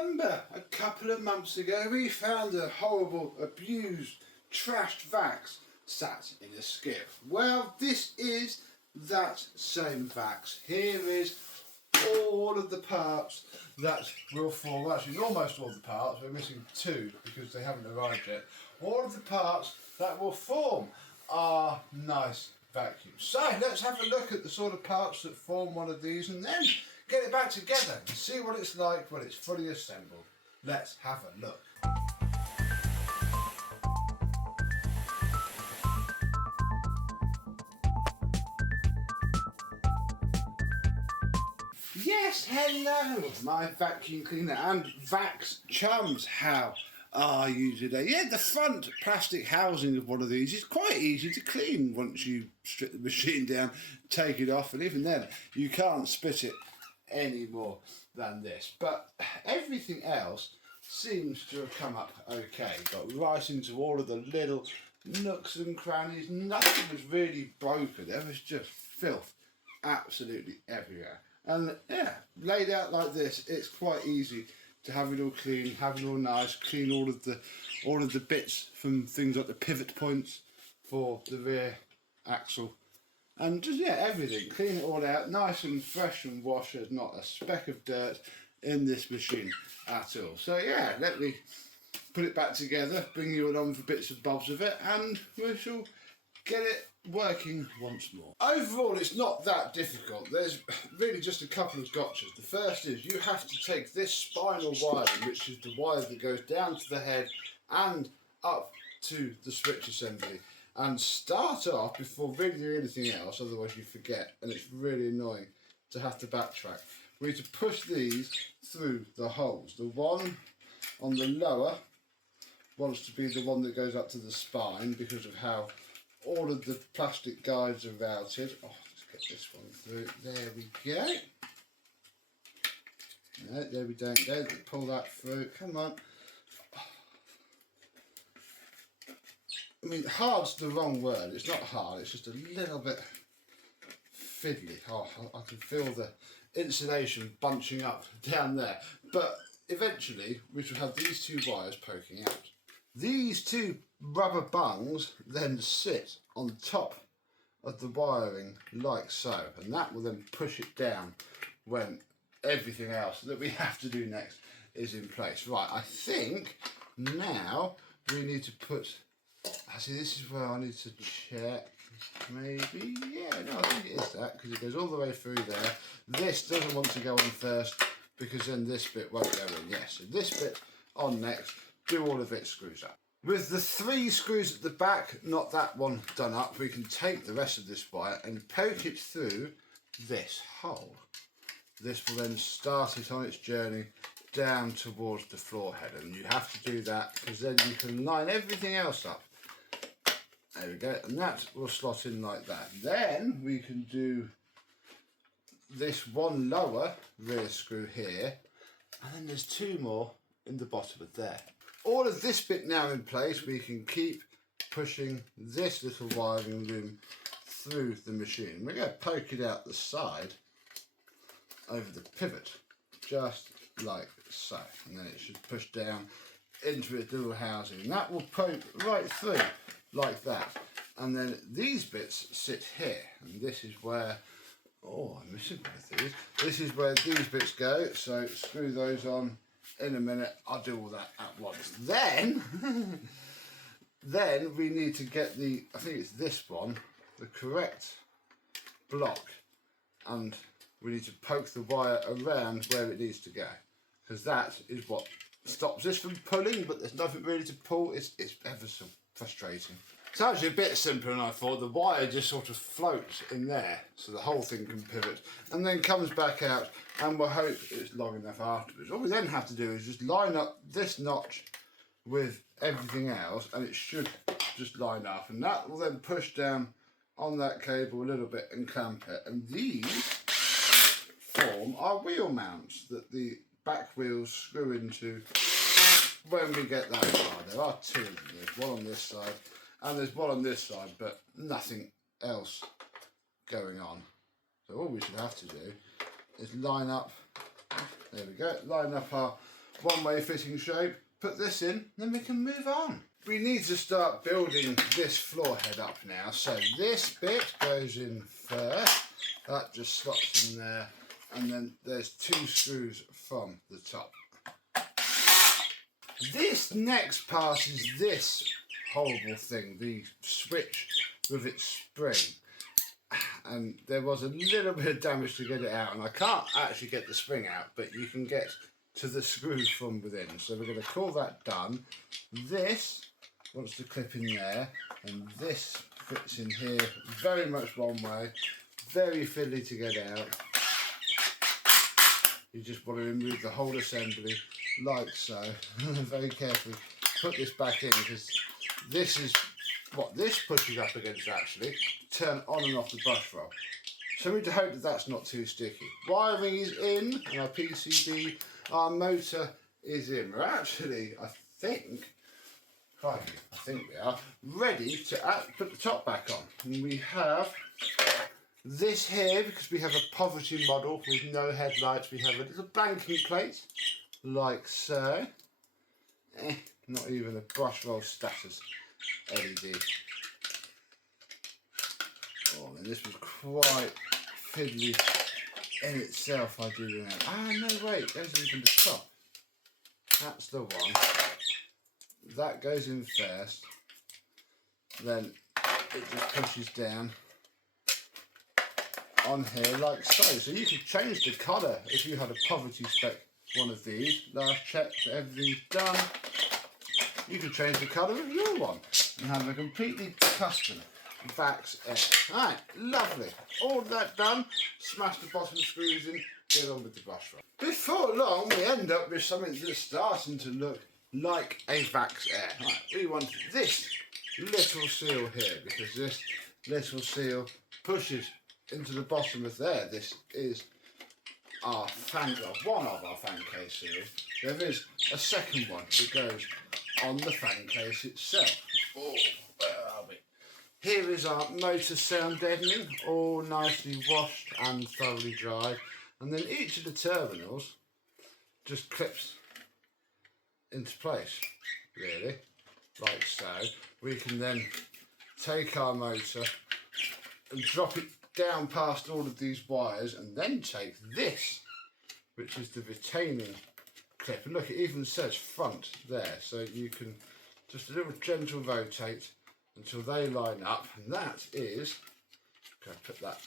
remember a couple of months ago we found a horrible, abused, trashed Vax sat in a skip? Well, this is that same Vax. Here is all of the parts that will form, actually almost all the parts, we're missing two because they haven't arrived yet. All of the parts that will form our nice vacuum. So let's have a look at the sort of parts that form one of these and then get it back together and see what it's like when it's fully assembled. Let's have a look. Yes, hello, my vacuum cleaner and Vax chums. How are you today? Yeah, the front plastic housing of one of these is quite easy to clean once you strip the machine down, take it off, and even then you can't spit it any more than this. But everything else seems to have come up okay. Got right into all of the little nooks and crannies. Nothing was really broken. There was just filth absolutely everywhere. And yeah, laid out like this, it's quite easy to have it all clean, have it all nice, clean all of the bits from things like the pivot points for the rear axle, and just yeah, everything. Clean it all out, nice and fresh and washed. There's not a speck of dirt in this machine at all. So yeah, let me put it back together, bring you along for bits and bobs of it, and we shall get it working once more. Overall, it's not that difficult. There's really just a couple of gotchas. The first is you have to take this spinal wiring, which is the wire that goes down to the head and up to the switch assembly, and start off before really doing anything else, otherwise you forget, and it's really annoying to have to backtrack. We need to push these through the holes. The one on the lower wants to be the one that goes up to the spine because of how all of the plastic guides are routed. Oh, let's get this one through. There we go. No, there we don't go. Pull that through. Come on. I mean, hard's the wrong word. It's not hard. It's just a little bit fiddly. Oh, I can feel the insulation bunching up down there. But eventually, we should have these two wires poking out. These two rubber bungs then sit on top of the wiring like so, and that will then push it down when everything else that we have to do next is in place. Right, I think now we need to put, see, this is where I need to check, maybe, yeah, no, I think it is that, because it goes all the way through there. This doesn't want to go on first, because then this bit won't go in. Yes, so this bit on next, do all of it screws up. With the 3 screws at the back, not that one done up, we can take the rest of this wire and poke it through this hole. This will then start it on its journey down towards the floor head, and you have to do that because then you can line everything else up. There we go, and that will slot in like that. Then we can do this one lower rear screw here, and then there's 2 more in the bottom of there. All of this bit now in place, we can keep pushing this little wiring loom through the machine. We're going to poke it out the side over the pivot, just like so, and then it should push down into its little housing, and that will poke right through like that. And then these bits sit here, and this is where, oh, I'm missing one of these. This is where these bits go, so screw those on in a minute. I'll do all that at once. Then, then we need to get the, I think it's this one, the correct block, and we need to poke the wire around where it needs to go, because that is what stops this from pulling, but there's nothing really to pull. It's ever so frustrating. It's actually a bit simpler than I thought. The wire just sort of floats in there, so the whole thing can pivot, and then comes back out, and we'll hope it's long enough afterwards. All we then have to do is just line up this notch with everything else, and it should just line up, and that will then push down on that cable a little bit and clamp it. And these form our wheel mounts that the back wheels screw into when we get that far. There are 2 of them. There's one on this side and there's one on this side, but nothing else going on. So all we should have to do is line up, there we go, line up our one-way fitting shape, put this in, then we can move on. We need to start building this floor head up now. So this bit goes in first, that just slots in there, and then there's 2 screws from the top. This next part is this horrible thing, the switch with its spring. And there was a little bit of damage to get it out, and I can't actually get the spring out, but you can get to the screws from within. So we're going to call that done. This wants to clip in there, and this fits in here very much one way, very fiddly to get out. You just want to remove the whole assembly like so. Very carefully put this back in, because this is what this pushes up against actually. Turn on and off the brush roll. So we need to hope that that's not too sticky. Wiring is in, and our PCB, our motor is in. We're actually, I think we are ready to put the top back on. And we have this here, because we have a poverty model with no headlights. We have a little blanking plate, like so. Not even a brush roll status LED. Oh, and this was quite fiddly in itself, I do remember. Ah, no, wait, it goes in from the top. That's the one. That goes in first. Then it just pushes down on here like so. So you could change the colour if you had a poverty spec one of these. Last check that everything's done. You could change the colour of your one and have a completely custom Vax Air. Alright, lovely. All that done, smash the bottom screws in, get on with the brush roll. Before long, we end up with something that's starting to look like a Vax Air. Right, we want this little seal here, because this little seal pushes into the bottom of there. This is our fan, well, one of our fan case seals. There is a second one that goes on the fan case itself. Oh, where are we? Here is our motor sound deadening, all nicely washed and thoroughly dried. And then each of the terminals just clips into place, really, like so. We can then take our motor and drop it down past all of these wires, and then take this, which is the retaining clip. And look, it even says front there, so you can just a little gentle rotate until they line up, and that is, going to put that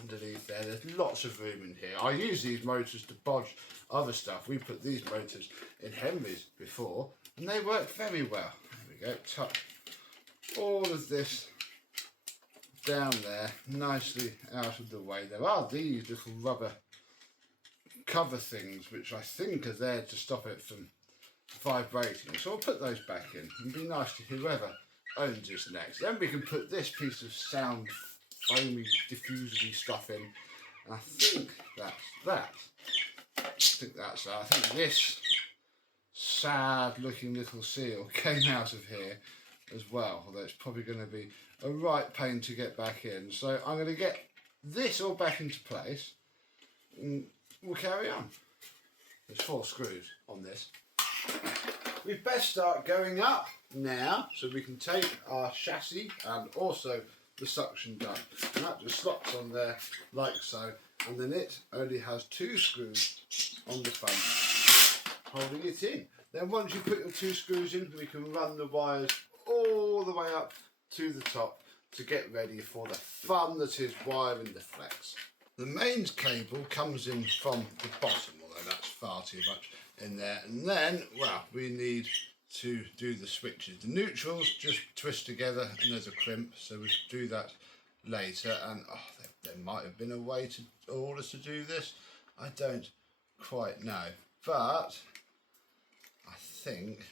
underneath there. There's lots of room in here. I use these motors to bodge other stuff. We put these motors in Henry's before, and they work very well. There we go, tuck all of this down there, nicely out of the way. There are these little rubber cover things, which I think are there to stop it from vibrating. So I'll put those back in, and be nice to whoever owns this next. Then we can put this piece of sound foamy diffusery stuff in, and I think that's that. I think this sad looking little seal came out of here as well, although it's probably going to be a right pain to get back in. So I'm going to get this all back into place, and we'll carry on. There's 4 screws on this. We best start going up now, so we can take our chassis and also the suction duct, and that just slots on there like so, and then it only has 2 screws on the front holding it in. Then once you put your 2 screws in, we can run the wires all the way up to the top to get ready for the fun that is wiring the flex. The mains cable comes in from the bottom, although that's far too much in there, and then, well, we need to do the switches. The neutrals just twist together, and there's a crimp, so we'll do that later. And there might have been a way to order to do this, I don't quite know, but I think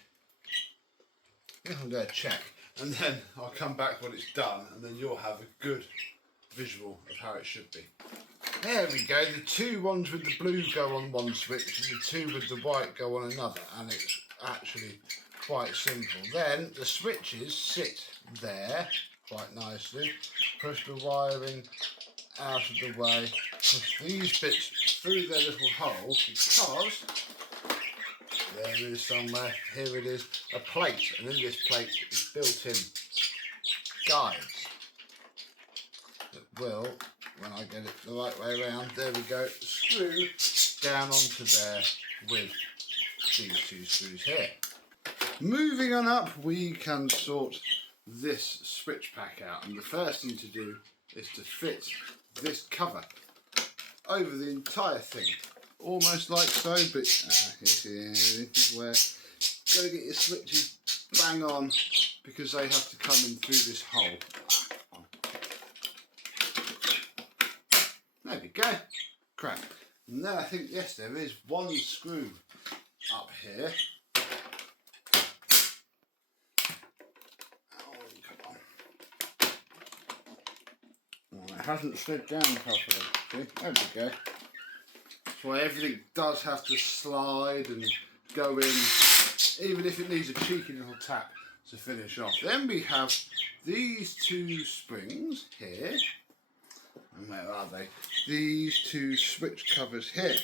I'm going to check, and then I'll come back when it's done, and then you'll have a good visual of how it should be. There we go, the 2 ones with the blue go on one switch, and the 2 with the white go on another, and it's actually quite simple. Then the switches sit there quite nicely. Push the wiring out of the way, push these bits through their little hole, because there it is somewhere. Here it is, a plate, and in this plate is built-in guides that will, when I get it the right way around, there we go, screw down onto there with these two screws here. Moving on up, we can sort this switch pack out, and the first thing to do is to fit this cover over the entire thing, almost like so, but this is where you've got to get your switches bang on because they have to come in through this hole. There we go. Crap. And then I think, yes, there is one screw up here. Oh, come on. Oh, it hasn't slid down properly. See? There we go. That's why everything does have to slide and go in, even if it needs a cheeky little tap to finish off. Then we have these two springs here. And where are they? These two switch covers here.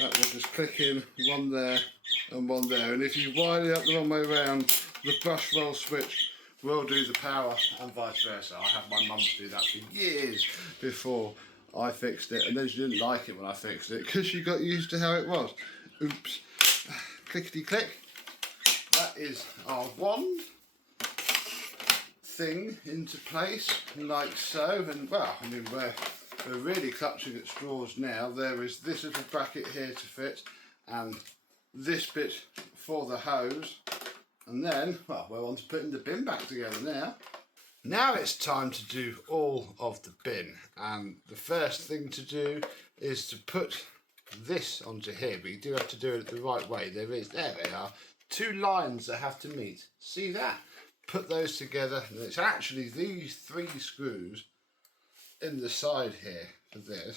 That will just click in, one there and one there. And if you wire it up the wrong way around, the brush roll switch will do the power and vice versa. I had my mum do that for years before I fixed it, and then she didn't like it when I fixed it because she got used to how it was. Oops. Clickety click. That is our wand thing into place like so, and well, I mean we're really clutching at straws now. There is this little bracket here to fit, and this bit for the hose, and then well, we're on to putting the bin back together now. Now it's time to do all of the bin, and the first thing to do is to put this onto here, but you do have to do it the right way. There they are, two lines that have to meet. See that? Put those together, and it's actually these three screws in the side here for this,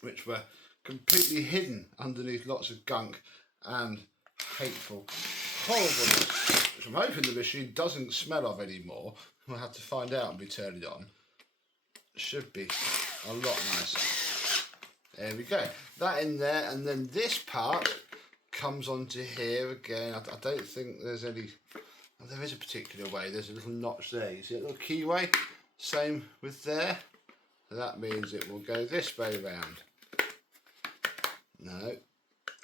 which were completely hidden underneath lots of gunk and hateful horribleness, which I'm hoping the machine doesn't smell of anymore. We'll have to find out and we turn it on. Should be a lot nicer. There we go. That in there, and then this part comes onto here again. I don't think there's any, well, there is a particular way. There's a little notch there. You see a little keyway? Same with there. So that means it will go this way round. No,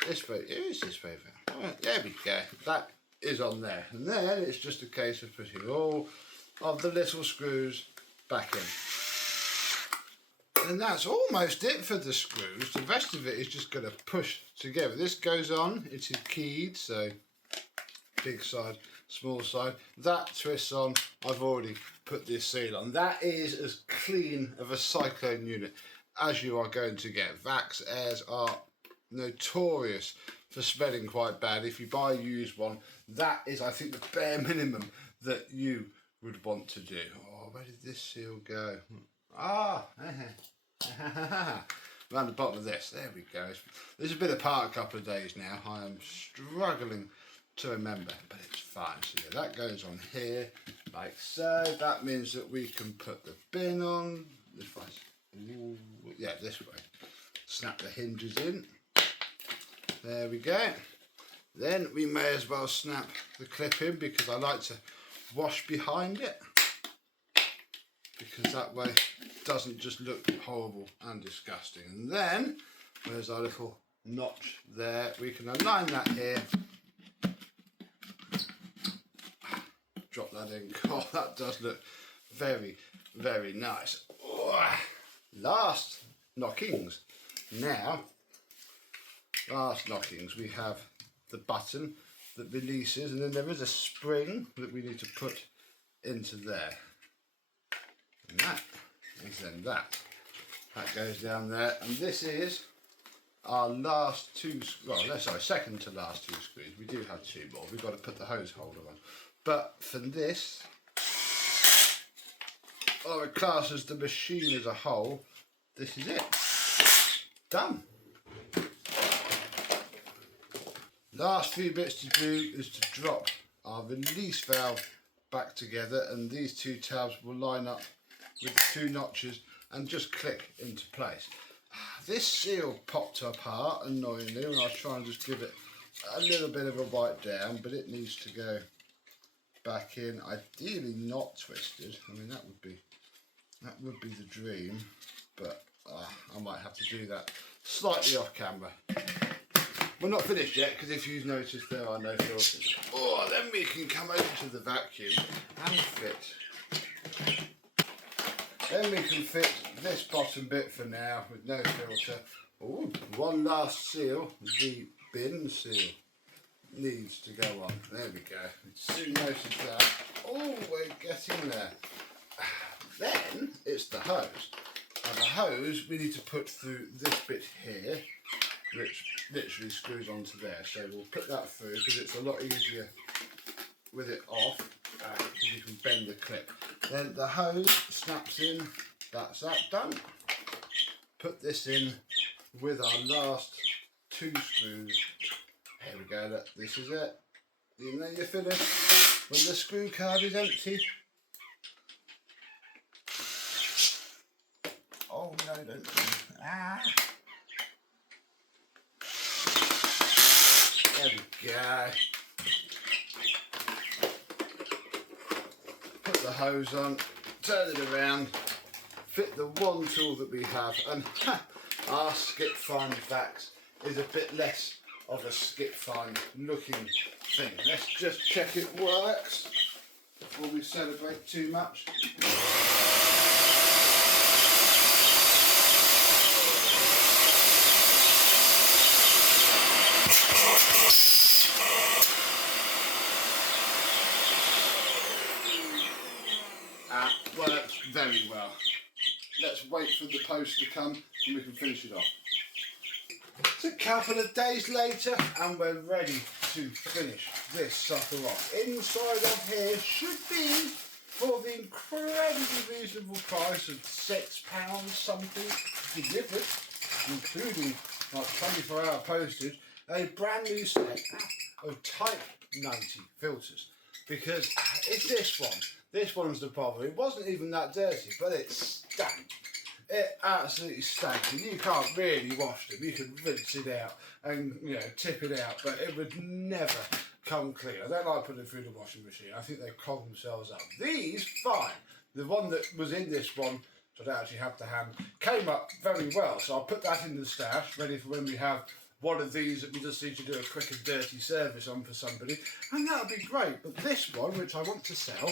this way. It is this way round. Right, there we go. That is on there. And then it's just a case of putting all of the little screws back in. And that's almost it for the screws. The rest of it is just going to push together. This goes on, it is keyed, so big side, small side. That twists on, I've already put this seal on. That is as clean of a Cyclone unit as you are going to get. Vax Airs are notorious for smelling quite bad. If you buy a used one, that is, I think, the bare minimum that you would want to do. Oh, where did this seal go? Ah, around the bottom of this. There we go. This has been apart a couple of days now. I am struggling to remember, but it's fine. So yeah, that goes on here like so. That means that we can put the bin on this way. Ooh, yeah, this way. Snap the hinges in. There we go. Then we may as well snap the clip in, because I like to wash behind it, because that way it doesn't just look horrible and disgusting. And then there's our little notch there. We can align that here. Drop that in. Oh, that does look very, very nice. Oh, last knockings. Now, last knockings, we have the button that releases, and then there is a spring that we need to put into there. And that is then that. That goes down there, and this is our last two, well, no, sorry, second to last two screws. We do have two more. We've got to put the hose holder on. But for this, or it classes the machine as a whole, this is it. Done. Last few bits to do is to drop our release valve back together, and these two tabs will line up with the two notches and just click into place. this seal popped apart annoyingly when I was trying to just give it a little bit of a wipe down, but it needs to go back in, ideally not twisted. I mean, that would be the dream, but I might have to do that slightly off camera. We're not finished yet, because if you've noticed there are no filters. Oh, then we can come over to the vacuum and fit. Then we can fit this bottom bit for now with no filter. Oh, one last seal, the bin seal, needs to go on. There we go. Soon notice that. Oh, we're getting there. Then it's the hose. And the hose we need to put through this bit here, which literally screws onto there. So we'll put that through because it's a lot easier with it off, because you can bend the clip. Then the hose snaps in. That's that done. Put this in with our last 2 screws. Here we go, look, this is it. You know you're finished when the screw card is empty. Oh no, don't. There we go. Put the hose on, turn it around, fit the one tool that we have, and our skip fine Vax is a bit less of a skip fine looking thing. Let's just check it works before we celebrate too much. Works very well. Let's wait for the post to come and we can finish it off. It's a couple of days later and we're ready to finish this sucker off. Inside of here should be, for the incredibly reasonable price of £6 something delivered, including like 24-hour postage, a brand new set of Type 90 filters. Because it's this one. This one's the problem. It wasn't even that dirty, but it stank. It absolutely stank, and you can't really wash them. You can rinse it out and, you know, tip it out, but it would never come clean. I don't like putting it through the washing machine. I think they clog themselves up. These, fine. The one that was in this one, so I don't actually have to hand, came up very well. So I'll put that in the stash, ready for when we have one of these that we just need to do a quick and dirty service on for somebody, and that'll be great. But this one, which I want to sell,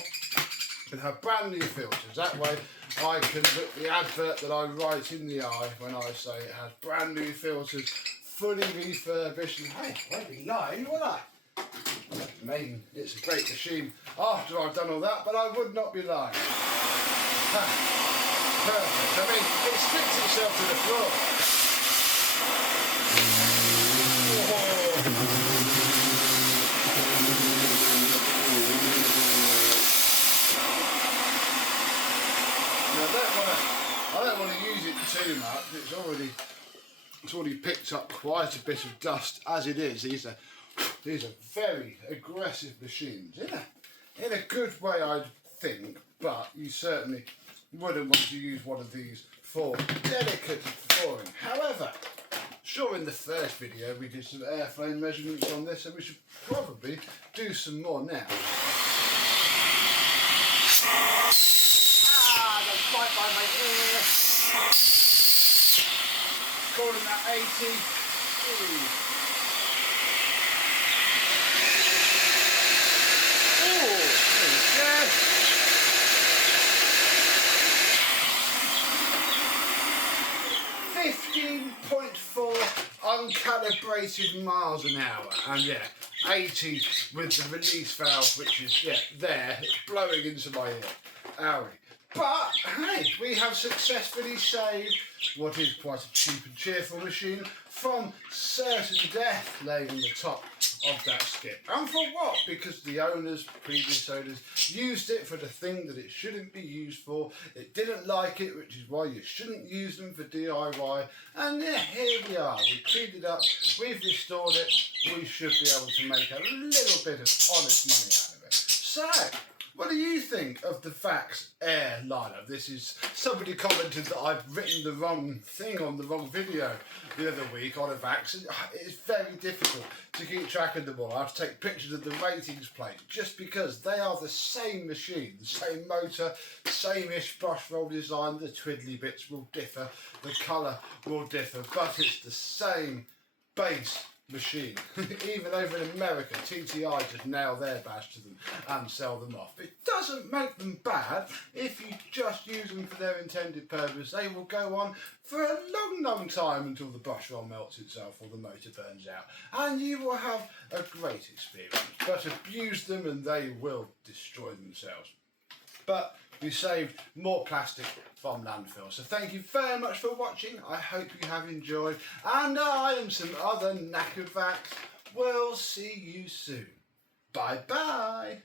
can have brand new filters. That way I can look the advert that I write in the eye when I say it has brand new filters, fully refurbished, and hey, I won't be lying, will I? I mean, it's a great machine after I've done all that, but I would not be lying. Perfect. I mean, it sticks itself to the floor. I don't want to use it too much. It's already picked up quite a bit of dust as it is. These are very aggressive machines in a good way, I'd think, but you certainly wouldn't want to use one of these for delicate flooring. However, sure, in the first video we did some airflow measurements on this, and we should probably do some more now. That's right by my ear. Calling that 80. Ooh. There we go. 15.4 uncalibrated miles an hour, and yeah, 80 with the release valve, which is there, it's blowing into my ear. Owie. But hey, we have successfully saved what is quite a cheap and cheerful machine from certain death laying on the top of that skip. And for what? Because the previous owners, used it for the thing that it shouldn't be used for. It didn't like it, which is why you shouldn't use them for DIY. And yeah, here we are. We've cleaned it up, we've restored it. We should be able to make a little bit of honest money out of it. So, What do you think of the Vax Air lineup? This is, somebody commented that I've written the wrong thing on the wrong video the other week on a Vax. It's very difficult to keep track of them all. I have to take pictures of the ratings plate just because they are the same machine, the same motor, same-ish brush roll design. The twiddly bits will differ, the colour will differ, but it's the same base machine. Even over in America, TTI just nail their badge to them and sell them off. It doesn't make them bad if you just use them for their intended purpose. They will go on for a long time until the brush roll melts itself or the motor burns out, and you will have a great experience. But abuse them and they will destroy themselves. But we saved more plastic from landfill. So thank you very much for watching. I hope you have enjoyed. And I and some other knackered Vax will see you soon. Bye bye.